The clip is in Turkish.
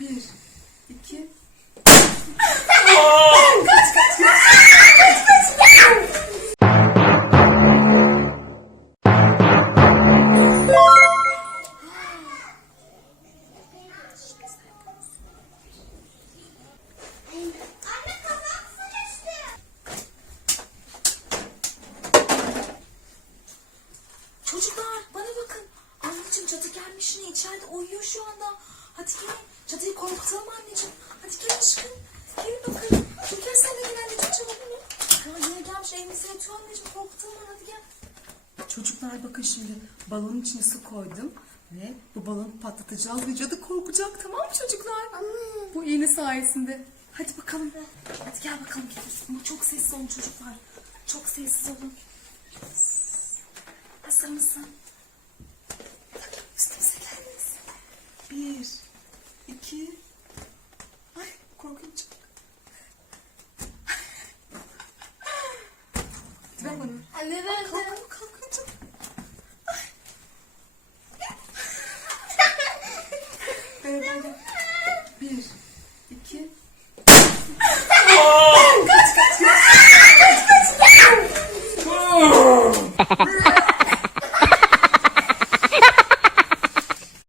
Bir, iki. Anne kafam sıkıştı. Çocuklar bana bakın. Anneciğim cadı gelmiş yine içeride uyuyor şu anda. Hadi korkutalım anneciğim. Hadi gelin aşkım. Gelin bakalım. Hadi gel sen de gel anneciğim çabuk. Ya yine gelmiş evimize yatıyor anneciğim. Korkutalım hadi gel. Çocuklar bakın şimdi balonun içine su koydum ve bu balonu patlatacağız ve cadı korkacak tamam mı çocuklar? Bu iğne sayesinde. Hadi bakalım. Hadi gel bakalım gidiyoruz. Ama çok sessiz olun çocuklar. Çok sessiz olun. Hazır mısın? Hadi üstümüze geldiniz. Bir, iki. Ay korkunç. Ver bana. Anne ben